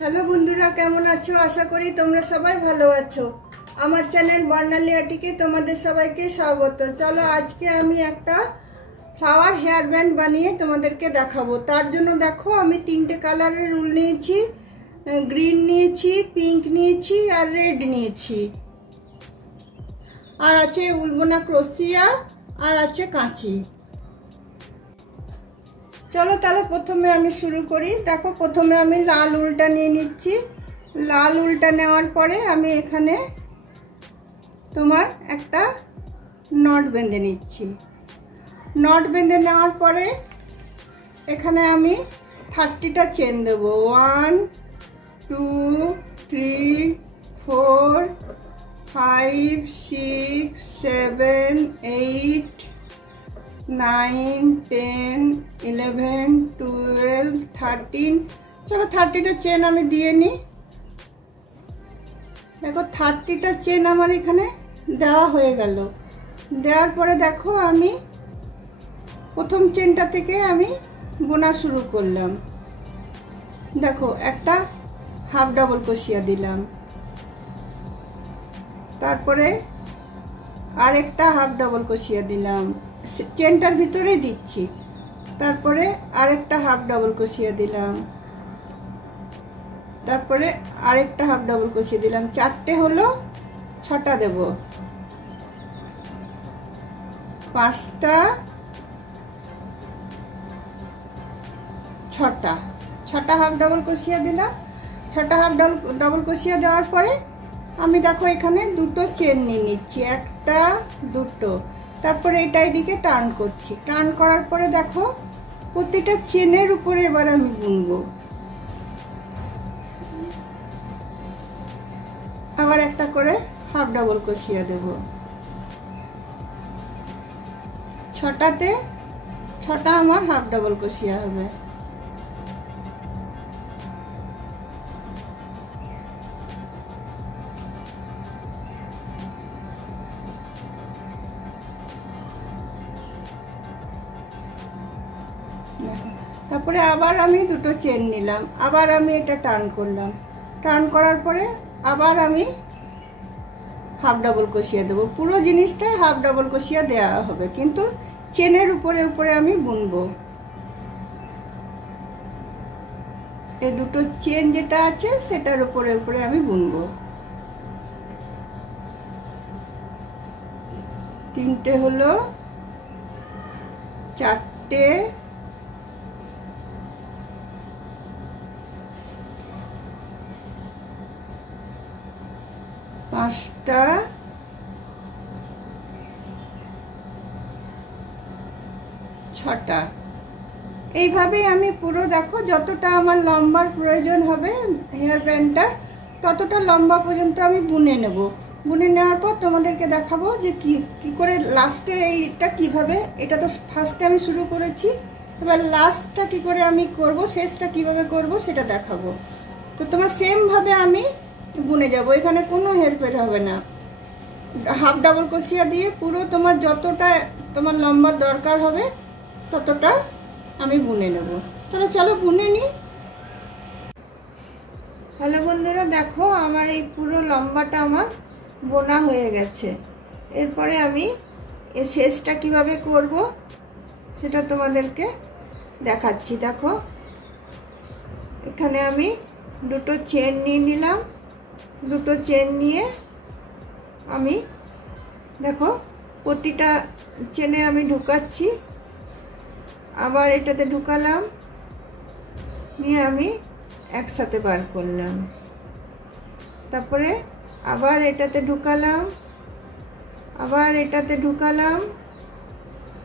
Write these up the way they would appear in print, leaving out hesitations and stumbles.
Hello বন্ধুরা, কেমন আছো? আশা করি তোমরা সবাই ভালো আছো। আমার চ্যানেল বর্ণালী আটিকে তোমাদের সবাইকে স্বাগত। চলো আজকে আমি একটা ফ্লাওয়ার হেয়ার ব্যান্ড বানিয়ে তোমাদেরকে দেখাবো। তার জন্য দেখো আমি তিনটে কালারের উল নিয়েছি, গ্রিন নিয়েছি, পিঙ্ক নিয়েছি আর রেড নিয়েছি, আর আছে উলবোনা ক্রোশিয়া, আর আছে কাঁচি। চলো তাহলে প্রথমে আমি শুরু করি। দেখো প্রথমে আমি লাল উলটা নিয়ে নিচ্ছি। লাল উলটা নেওয়ার পরে আমি এখানে তোমার একটা নট বেঁধে নিচ্ছি। নট বেঁধে নেওয়ার পরে এখানে আমি 30টা চেন দেবো। 1 2 3 4 5 6 7 8 9 10 11 12 13। চলো 30টা চেন আমি দিয়ে নিই। দেখো 30টা চেন আমার এখানে দেওয়া হয়ে গেল। দেওয়ার পরে দেখো আমি প্রথম চেনটা থেকে আমি বোনা শুরু করলাম। দেখো একটা হাফ ডাবল ক্রোশিয়া দিলাম, তারপরে আরেকটা হাফ ডাবল ক্রোশিয়া দিলাম, চেনটার ভিতরে দিচ্ছি। তারপরে আরেকটা হাফ ডাবল ক্রোশিয়া দিলাম, তারপরে আরেকটা হাফ ডাবল ক্রোশিয়া দিলাম। চারটে হলো, 6টা দেব। 5টা 6টা হাফ ডাবল ক্রোশিয়া দিলাম। 6টা হাফ ডাবল ক্রোশিয়া দেওয়ার পরে আমি দেখো এখানে দুটো চেন নিয়ে নিচ্ছি, একটা দুটো। তারপরে এটা এদিকে টার্ন করছি। টার্ন করার পরে দেখো প্রতিটা চেনের উপরে এবার আমি বুনবো। আবার একটা করে হাফ ডাবল ক্রোশিয়া দেব। 6টাতে 6টা আমার হাফ ডাবল ক্রোশিয়া হবে। তারপরে আবার আমি দুটো চেন নিলাম, আবার আমি এটা টার্ন করলাম। টার্ন করার পরে আবার আমি হাফ ডাবল ক্রোশিয়া দেবো। পুরো জিনিসটাই হাফ ডাবল ক্রোশিয়া দেওয়া হবে, কিন্তু চেনের উপরে উপরে আমি বুনবো। এই দুটো চেন যেটা আছে সেটার উপরে উপরে আমি বুনবো। 3টে হলো, 4টে, 5টা, 6টা। এইভাবেই আমি পুরো দেখো যতটা আমার লম্বার প্রয়োজন হবে হেয়ার ব্যান্ডটা ততটা লম্বা পর্যন্ত আমি বুনে নেব। বুনে নেওয়ার পর তোমাদেরকে দেখাবো যে কি করে লাস্টের এইটা কিভাবে। এটা তো ফার্স্টে আমি শুরু করেছি, এবার লাস্টটা কি করে আমি করব, শেষটা কিভাবে করব সেটা দেখাবো। তো তোমার সেম ভাবে আমি বুনে যাব, এখানে কোনো হেরফের হবে না। হাফ ডাবল ক্রোশিয়া দিয়ে পুরো তোমার যতটা তোমার লম্বা দরকার হবে ততটা আমি বুনে নেব। তাহলে চলো বুনে নিই। হ্যালো বন্ধুরা, দেখো আমার এই পুরো লম্বাটা আমার বোনা হয়ে গেছে। এরপরে আমি এর শেষটা কিভাবে করব সেটা তোমাদেরকে দেখাচ্ছি। দেখো এখানে আমি দুটো চেন নিয়ে নিলাম। দুটো চেন নিয়ে আমি দেখো প্রতিটা চেনে আমি ঢুকাচ্ছি, আবার এটাতে ঢুকালাম, নিয়ে আমি একসাথে বার করলাম। তারপরে আবার এটাতে ঢুকালাম, আবার এটাতে ঢুকালাম,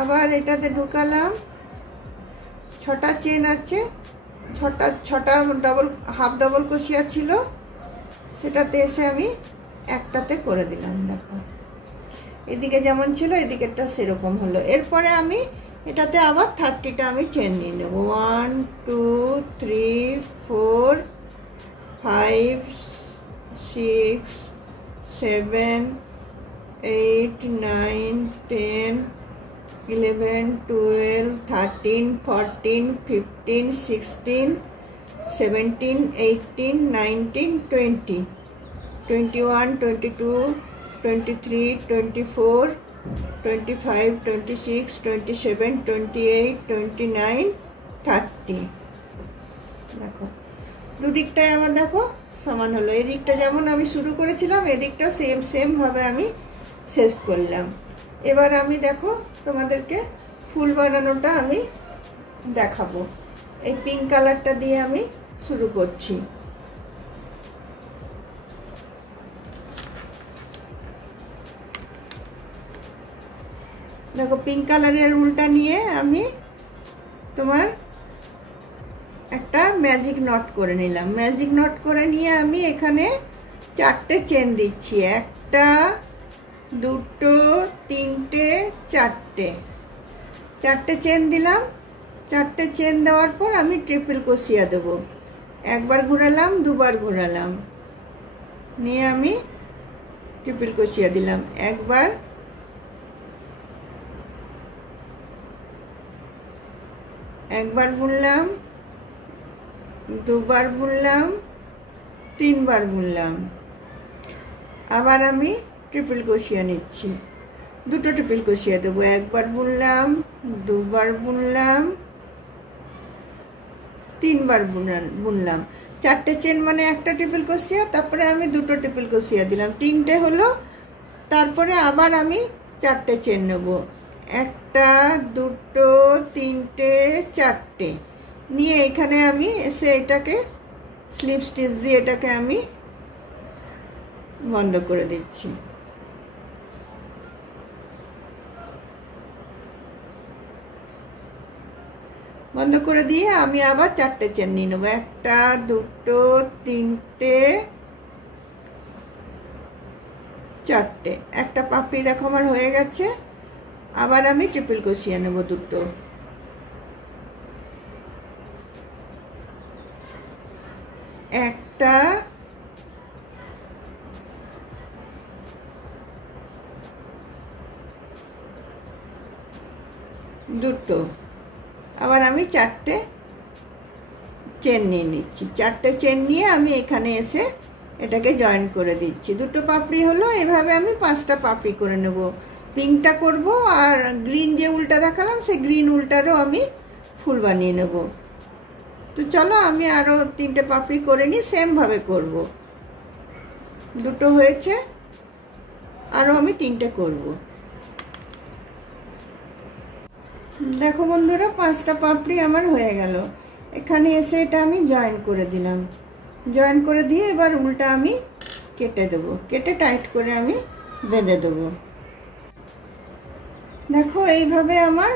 আবার এটাতে ঢুকালাম। 6টা চেন আছে, 6টা ডাবল হাফ ডাবল ক্রোশিয়া ছিল, সেটাতে এসে আমি একটাতে করে দিলাম। দেখো এদিকে যেমন ছিল এদিকেরটা সেরকম হলো। এরপরে আমি এটাতে আবার 30টা আমি চেন নিয়ে নেব। 1 2 3 4 5 6 7 8 9 10 11 12 13 14 15 16 17, 18, 19, 20, 21, 22, 23, 24, 25, 26, 27, 28, 29, 30। দেখো দুদিকটাই আমার দেখো সমান হলো। এই দিকটা যেমন আমি শুরু করেছিলাম এদিকটা সেম ভাবে আমি শেষ করলাম। এবার আমি দেখো তোমাদেরকে ফুল বানানোটা আমি দেখাবো। এই পিঙ্ক কালারটা দিয়ে আমি শুরু করছি। দেখো পিঙ্ক কালারের উলটা নিয়ে আমি তোমার একটা ম্যাজিক নট করে নিলাম। ম্যাজিক নট করে নিয়ে আমি এখানে 4টে চেন দিচ্ছি। 1টা 2টো 3টে 4টে চেন দিলাম। 4টে চেন দেওয়ার পর আমি ট্রিপল ক্রোশিয়া দেব। একবার ঘোরালাম, দুবার ঘোরালাম, নিয়ে আমি ট্রিপল ক্রোশিয়া দিলাম। একবার বুনলাম, দুবার বুনলাম, 3বার বুনলাম। আবার আমি ট্রিপল ক্রোশিয়া নিচ্ছি, 2টো ট্রিপল ক্রোশিয়া দেবো। একবার বুনলাম, দুবার বুনলাম, 3বার বুনলাম। 4টে চেন মানে একটা ট্রিপল ক্রোশিয়া, তারপরে আমি 2টো ট্রিপল ক্রোশিয়া দিলাম, 3টে হলো। তারপরে আবার আমি 4টে চেন নেব। 1টা 2টো 3টে 4টে নিয়ে এখানে আমি এসে এটাকে স্লিপ স্টিচ দিয়ে এটাকে আমি বন্ধ করে দিচ্ছি। বন্ধ করে দিয়ে আমি আবার 4টে চেন নিয়ে নেবো। 1টা 2টো 3টে 4টে। একটা পাপড়ি দেখো আমার হয়ে গেছে। আবার আমি ট্রিপল ক্রোশিয়া নেব 2টো। একটা, দুটো। আবার আমি 4টে চেন নিয়ে নিচ্ছি। 4টে চেন নিয়ে আমি এখানে এসে এটাকে জয়েন করে দিচ্ছি। 2টো পাপড়ি হলো। এভাবে আমি 5টা পাপড়ি করে নেব। পিঙ্কটা করব, আর গ্রিন যে উলটা দেখালাম সেই গ্রিন উলটারও আমি ফুল বানিয়ে নেব। তো চলো আমি আরও 3টে পাপড়ি করে নিই, সেমভাবে করব। 2টো হয়েছে, আরও আমি 3টে করব। দেখো বন্ধুরা 5টা পাপড়ি আমার হয়ে গেল। এখানে এসে এটা আমি জয়েন করে দিলাম। জয়েন করে দিয়ে এবার উলটা আমি কেটে দেব। কেটে টাইট করে আমি বেঁধে দেবো। দেখো এইভাবে আমার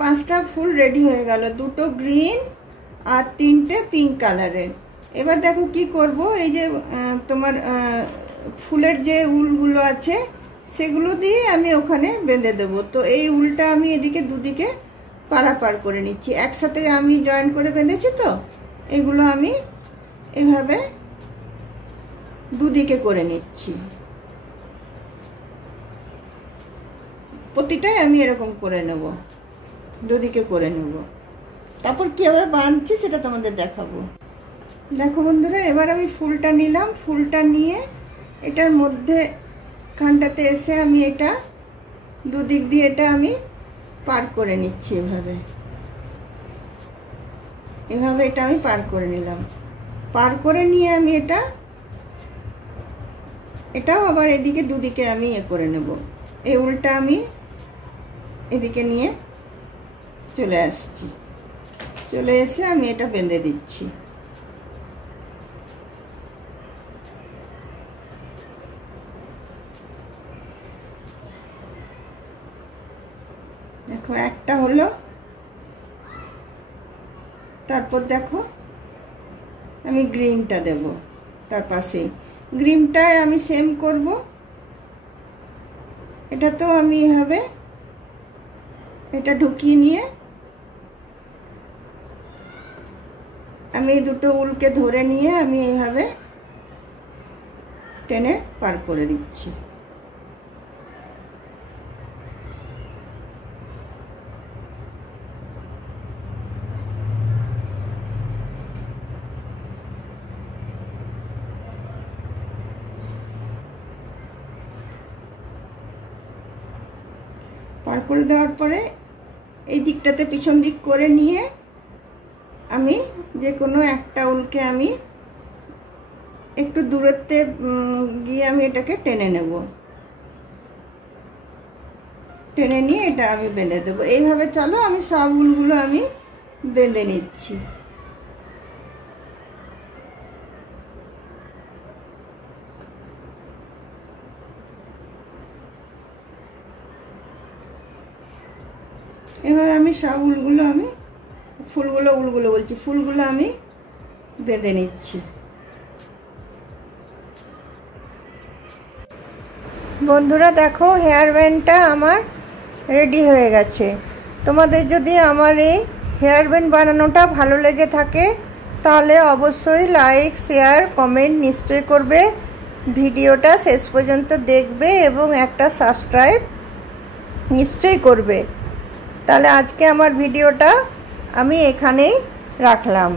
5টা ফুল রেডি হয়ে গেল। 2টো গ্রিন আর 3টে পিঙ্ক কালারের। এবার দেখো কি করব, এই যে তোমার ফুলের যে উলগুলো আছে সেগুলো দিয়ে আমি ওখানে বেঁধে দেবো। তো এই উলটা আমি এদিকে দুদিকে পারাপার করে নিচ্ছি। একসাথে আমি জয়েন করে বেঁধেছি, তো এগুলো আমি এভাবে দুদিকে করে নিচ্ছি। প্রতিটাই আমি এরকম করে নেব, দুদিকে করে নেব। তারপর কীভাবে বাঁধছি সেটা তোমাদের দেখাবো। দেখো বন্ধুরা এবার আমি ফুলটা নিলাম। ফুলটা নিয়ে এটার মধ্যে খানটাতে এসে আমি এটা দুদিক দিয়ে এটা আমি পার করে নিচ্ছি। এভাবে এটা আমি পার করে নিলাম। পার করে নিয়ে আমি এটাও আবার এদিকে দুদিকে আমি করে নেব। এই উলটা আমি এদিকে নিয়ে চলে আসছি। চলে এসে আমি এটা বেঁধে দিচ্ছি। দেখো একটা হলো। তারপর দেখো আমি গ্রিনটা দেব তার পাশে। গ্রিনটায় আমি সেম করব। এটা তো আমি এভাবে এটা ঢুকিয়ে নিয়ে আমি দুটো উলকে ধরে নিয়ে আমি এইভাবে টেনে পার করে দিচ্ছি। পার করে দেওয়ার পরে এই দিকটাতে পিছন দিক করে নিয়ে আমি যে কোনো একটা উলকে আমি একটু দূরত্বে গিয়ে আমি এটাকে টেনে নেব, টেনে নিয়ে এটা আমি বেঁধে দেবো। এইভাবে চলো আমি সব উলগুলো আমি বেঁধে নিচ্ছি। এবার আমি সব উলগুলো আমি উলগুলো বলছি ফুলগুলো আমি বেঁধে নিচ্ছি। বন্ধুরা দেখো হেয়ার ব্যান্ডটা আমার রেডি হয়ে গেছে। তোমাদের যদি আমার এই হেয়ার ব্যান্ড বানানোটা ভালো লেগে থাকে তাহলে অবশ্যই লাইক শেয়ার কমেন্ট নিশ্চয়ই করবে, ভিডিওটা শেষ পর্যন্ত দেখবে এবং একটা সাবস্ক্রাইব নিশ্চয়ই করবে। তাহলে আজকে আমার ভিডিওটা আমি এখানেই রাখলাম।